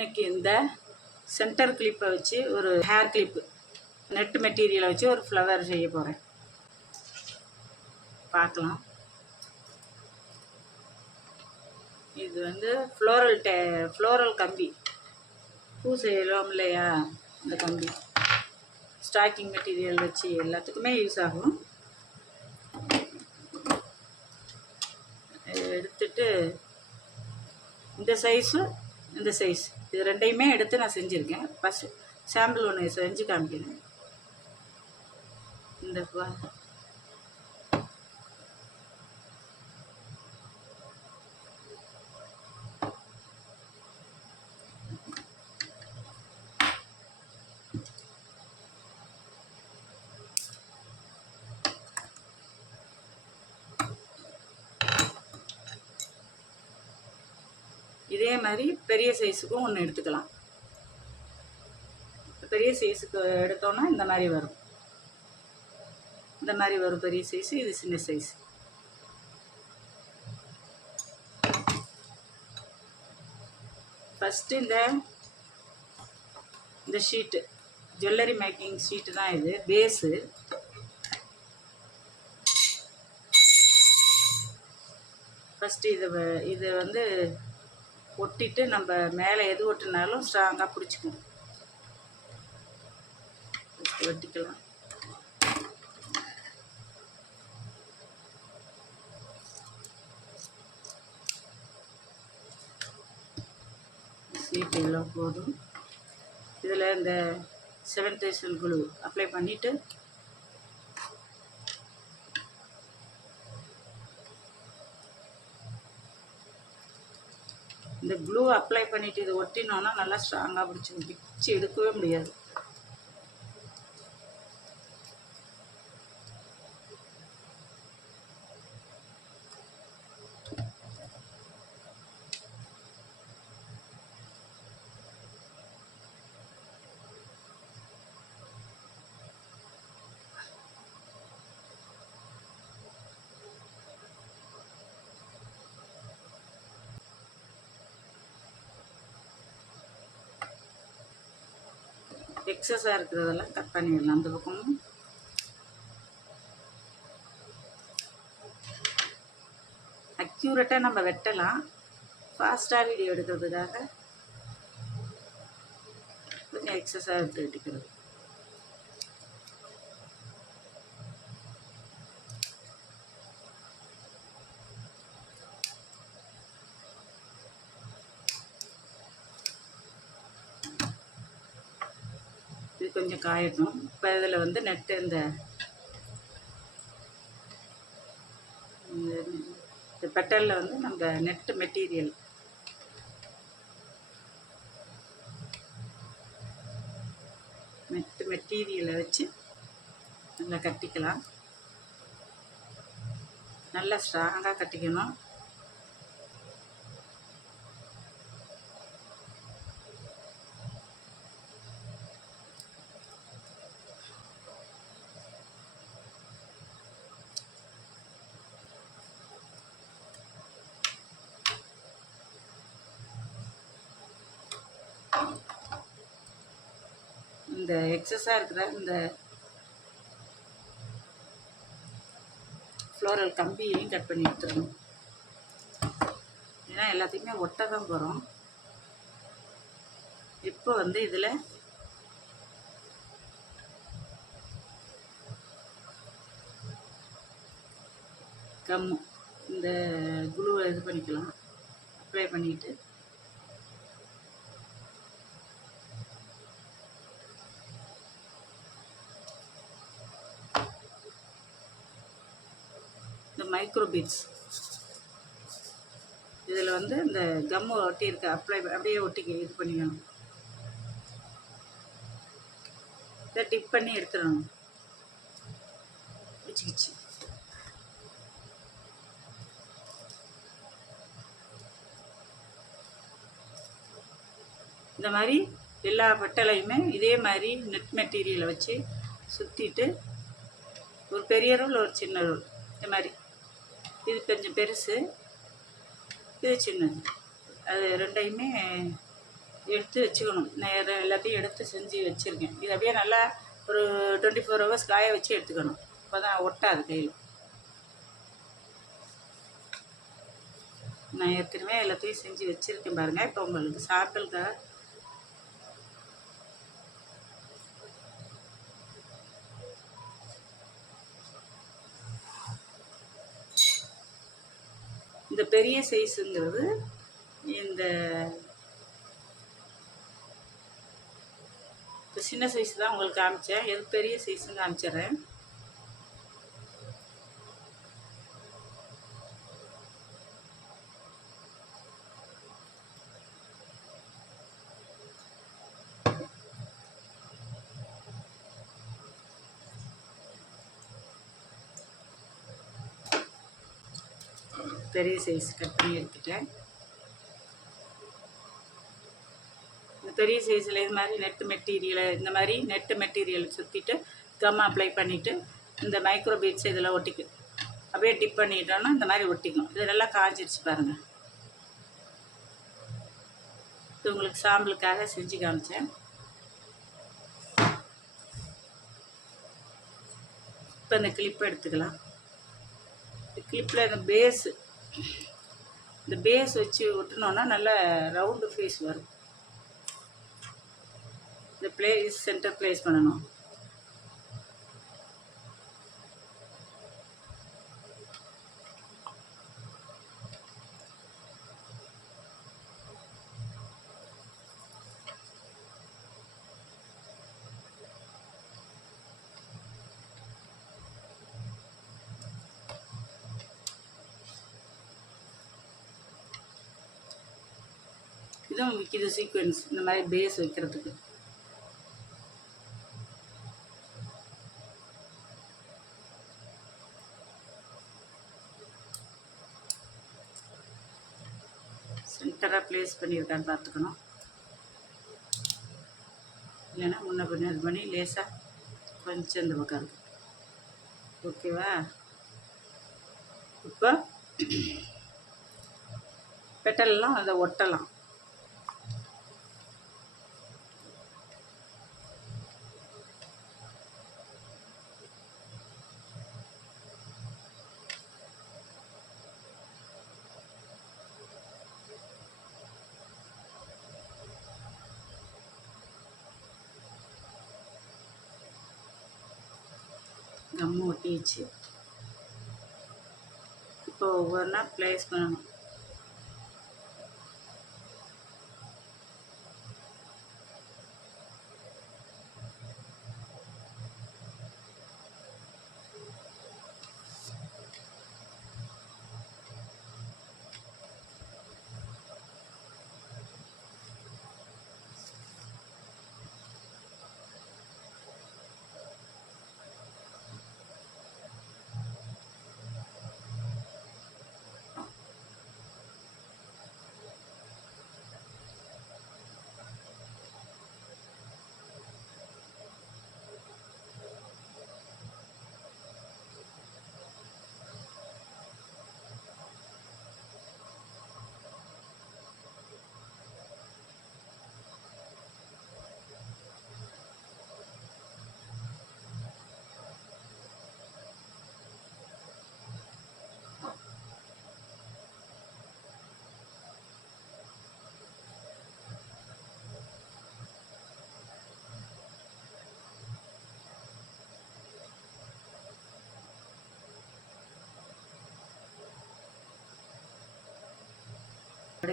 இன்றைக்கி இந்த சென்டர் கிளிப்பை வச்சு ஒரு ஹேர் கிளிப்பு நெட் மெட்டீரியலை வச்சு ஒரு ஃப்ளவர் செய்ய போகிறேன். பார்க்கலாம். இது வந்து ஃப்ளோரல் கம்பி, பூ செய்யலாம் இல்லையா, இந்த கம்பி ஸ்டாக்கிங் மெட்டீரியல் வச்சு எல்லாத்துக்குமே யூஸ் ஆகும். எடுத்துட்டு இந்த சைஸும் இந்த சைஸ் இது ரெண்டையுமே எடுத்து நான் செஞ்சுருக்கேன். ஃபஸ்ட்டு சாம்பிள் ஒன்று செஞ்சு காமிக்கிறேன். இந்த இதே மாதிரி பெரிய சைஸுக்கும் ஒன்று எடுத்துக்கலாம். பெரிய சைஸுக்கு எடுத்தோன்னா இந்த மாதிரி வரும், இந்த மாதிரி வரும் பெரிய சைஸு. இது சின்ன சைஸ். ஃபஸ்ட்டு இந்த ஷீட்டு ஜுவல்லரி மேக்கிங் ஷீட்டு தான் இது பேஸு. ஃபஸ்ட்டு இதை வந்து ஒட்டிட்டு நம்ம மேலே எது ஒட்டினாலும் ஸ்ட்ராங்காக பிடிச்சிக்கும். வெட்டிக்கலாம். சீட்டு எல்லாம் போதும். இதில் இந்த 7 குளூ அப்ளை பண்ணிவிட்டு இந்த க்ளூ அப்ளை பண்ணிவிட்டு இதை ஒட்டினோன்னா நல்லா ஸ்ட்ராங்காக பிடிச்சி எடுக்கவே முடியாது. எக்ஸஸாக இருக்கிறதெல்லாம் கட் பண்ணிடலாம். அந்த பக்கமும் அக்யூரேட்டாக நம்ம வெட்டலாம். ஃபாஸ்ட்டாக வீடியோ எடுக்கிறதுக்காக கொஞ்சம் எக்ஸஸாக எடுத்து வெட்டிக்கிறது. இது கொஞ்சம் காயட்டும். இப்போ இதில் வந்து நெட்டு இந்த பெட்டலில் வந்து நம்ம நெட்டு மெட்டீரியலை வச்சு நல்லா கட்டிக்கலாம். நல்லா ஸ்ட்ராங்காக கட்டிக்கணும். இந்த எக்ஸஸாக இருக்கிற இந்த ஃப்ளோரல் கம்பியையும் கட் பண்ணி எடுத்துடணும். ஏன்னா எல்லாத்தையுமே ஒட்ட தான் போகிறோம். இப்போ வந்து இதில் கம்மு இந்த குளுவை இது பண்ணிக்கலாம். அப்ளை பண்ணிவிட்டு மைக்ரோ பீட்ஸ் இதில் வந்து இந்த கம்மு ஒட்டி இருக்க அப்படியே ஒட்டிக்க இது பண்ணிக்கணும். இதை டிப் பண்ணி எடுத்துடணும். பிடிச்சிக்கிச்சு. இந்த மாதிரி எல்லா பெட்டலையுமே இதே மாதிரி நெட் மெட்டீரியலை வச்சு சுற்றிட்டு ஒரு பெரிய ரோல் ஒரு சின்ன ரோல் இந்த மாதிரி. இது கொஞ்சம் பெருசு, இது சின்னது. அது ரெண்டையுமே எடுத்து வச்சுக்கணும். நான் எல்லாத்தையும் எடுத்து செஞ்சு வச்சுருக்கேன். இது அப்படியே நல்லா ஒரு 24 ஹவர்ஸ் காய வச்சு எடுத்துக்கணும். அப்போ தான் ஒட்டாது கையில். நான் ஏற்கனவே எல்லாத்தையும் செஞ்சு வச்சுருக்கேன் பாருங்கள். இப்போ உங்களுக்கு சாப்பிட்டுருக்க இந்த பெரிய சைஸுங்கிறது இந்த சின்ன சைஸ் தான் உங்களுக்கு காமிச்சேன். எது பெரிய சைஸுன்னு காமிச்சிட்றேன். பெரிய சைஸ் கட் பண்ணி எடுத்துட்டேன். இந்த பெரிய சைஸில் இது மாதிரி இந்த மாதிரி நெட்டு மெட்டீரியல் சுற்றிட்டு கம் அப்ளை பண்ணிவிட்டு இந்த மைக்ரோ பீட்ஸ் இதில் ஒட்டிக்கும். அப்படியே டிப் பண்ணிட்டோன்னா இந்த மாதிரி ஒட்டிக்கும். இது நல்லா காய்ச்சிருச்சு பாருங்கள். இது உங்களுக்கு சாம்பிளுக்காக செஞ்சு காமிச்சேன். இப்போ இந்த கிளிப்பை எடுத்துக்கலாம். இந்த கிளிப்பில் இந்த பேஸ் வச்சு ஒட்டினோன்னா நல்ல ரவுண்டு ஃபேஸ் வரும். இந்த சென்டர் ப்ளேஸ் பண்ணணும். இதுவும் விற்கிது சீக்வென்ஸ், இந்த மாதிரி பேஸ் வைக்கிறதுக்கு. சென்டராக ப்ளேஸ் பண்ணியிருக்கான்னு பார்த்துக்கணும். இல்லைன்னா முன்ன பண்ணி இது பண்ணி லேசாக கொஞ்சம் இந்த பக்கம் இருக்கு. ஓகேவா? இப்போ பெட்டல்லாம் அதை ஒட்டலாம். கம்மு ஒட்டிச்சு. இப்போ ஒவ்வொன்றா ப்ளேஸ் பண்ணணும்.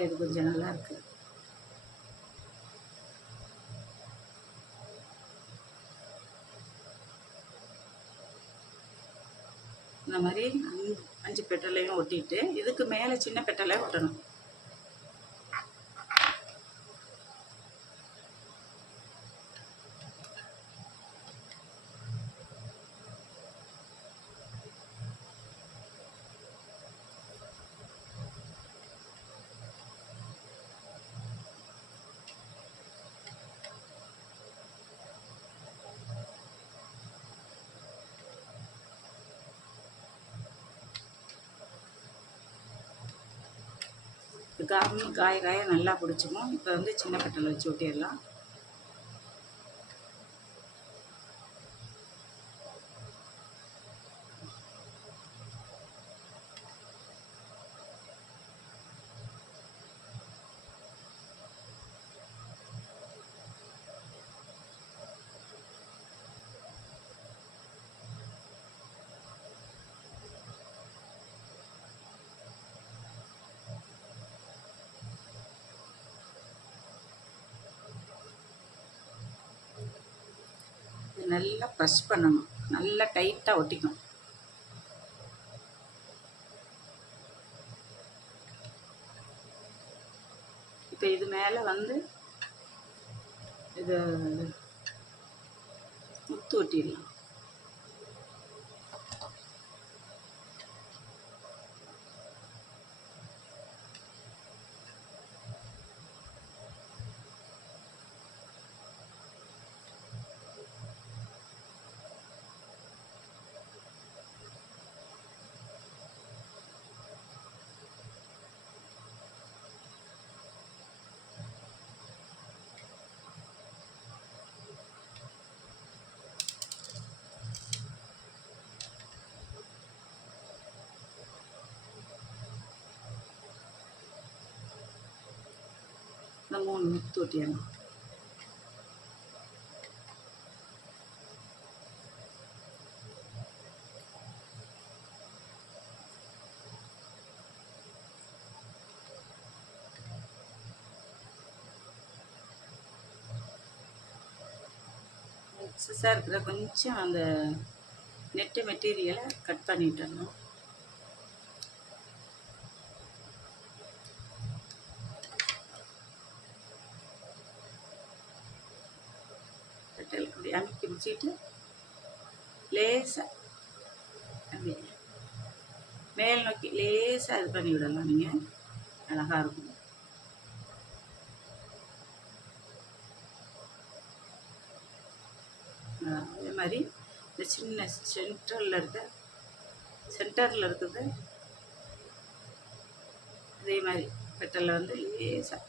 இது கொஞ்சம் நல்லா இருக்கு. இந்த மாதிரி 5 பெட்டலையும் ஒட்டிட்டு இதுக்கு மேலே சின்ன பெட்டலை ஒட்டணும். காய காய நல்லா பிடிச்சிக்கும். இப்போ வந்து சின்ன கட்டில் வச்சு ஒட்டிடலாம். நல்லா ப்ரெஸ் பண்ணணும், நல்லா டைட்டாக ஒட்டிக்கும். இப்போ இது மேலே வந்து இது முத்து ஒட்டிடலாம். இந்த 3 முத்து ஒட்டிடலாம். எக்ஸஸாக இருக்கிற கொஞ்சம் அந்த நெட்டு மெட்டீரியலை கட் பண்ணிட்டுறணும். இப்படி அமைக்கி பிடிச்சிட்டு லேசாக அப்படி மேல் நோக்கி லேசாக இது பண்ணி விடலாம். நீங்கள் அழகாக இருக்கும். அதே மாதிரி இந்த சின்ன சென்டரில் இருக்குது அதே மாதிரி பெட்டலில் வந்து லேசாக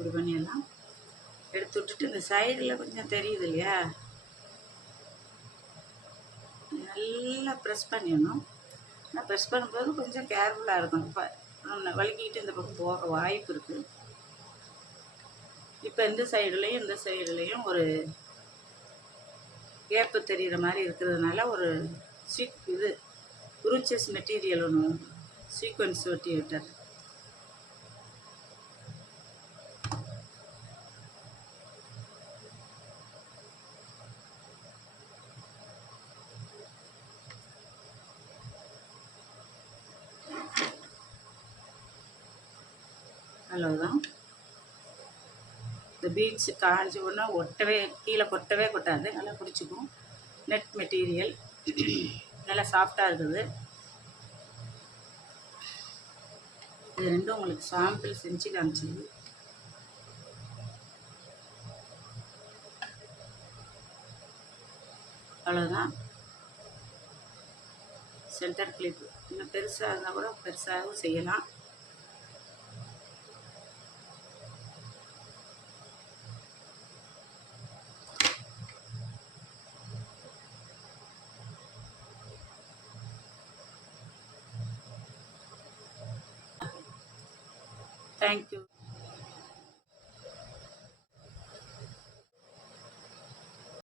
இப்படி பண்ணிடலாம். எடுத்து விட்டுட்டு இந்த சைடில் கொஞ்சம் தெரியுது இல்லையா, நல்லா ப்ரெஸ் பண்ணிடணும். ஆனால் ப்ரெஸ் பண்ணும்போது கொஞ்சம் கேர்ஃபுல்லாக இருக்கணும். வலிக்கிட்டு இந்த பக்கம் போக வாய்ப்பு இருக்குது. இப்போ இந்த சைடுலேயும் ஒரு கேப்பு தெரிகிற மாதிரி இருக்கிறதுனால ஒரு இது குரூச்சஸ் மெட்டீரியல் ஒன்று சீக்வன்ஸ் ஒட்டி விட்டார். அவ்வளோதான். இந்த பீட்ஸ் காஞ்ச உடனே கீழே கொட்டவே கொட்டாது, நல்லா பிடிச்சிக்கும். நெட் மெட்டீரியல் நல்லா சாஃப்டாக இருக்குது. இது ரெண்டும் உங்களுக்கு சாம்பிள் செஞ்சு காமிச்சிது. அவ்வளோதான். சென்டர் கிளிப் இன்னும் பெருசாக இருந்தால் கூட பெருசாகவும் செய்யலாம். Thank you.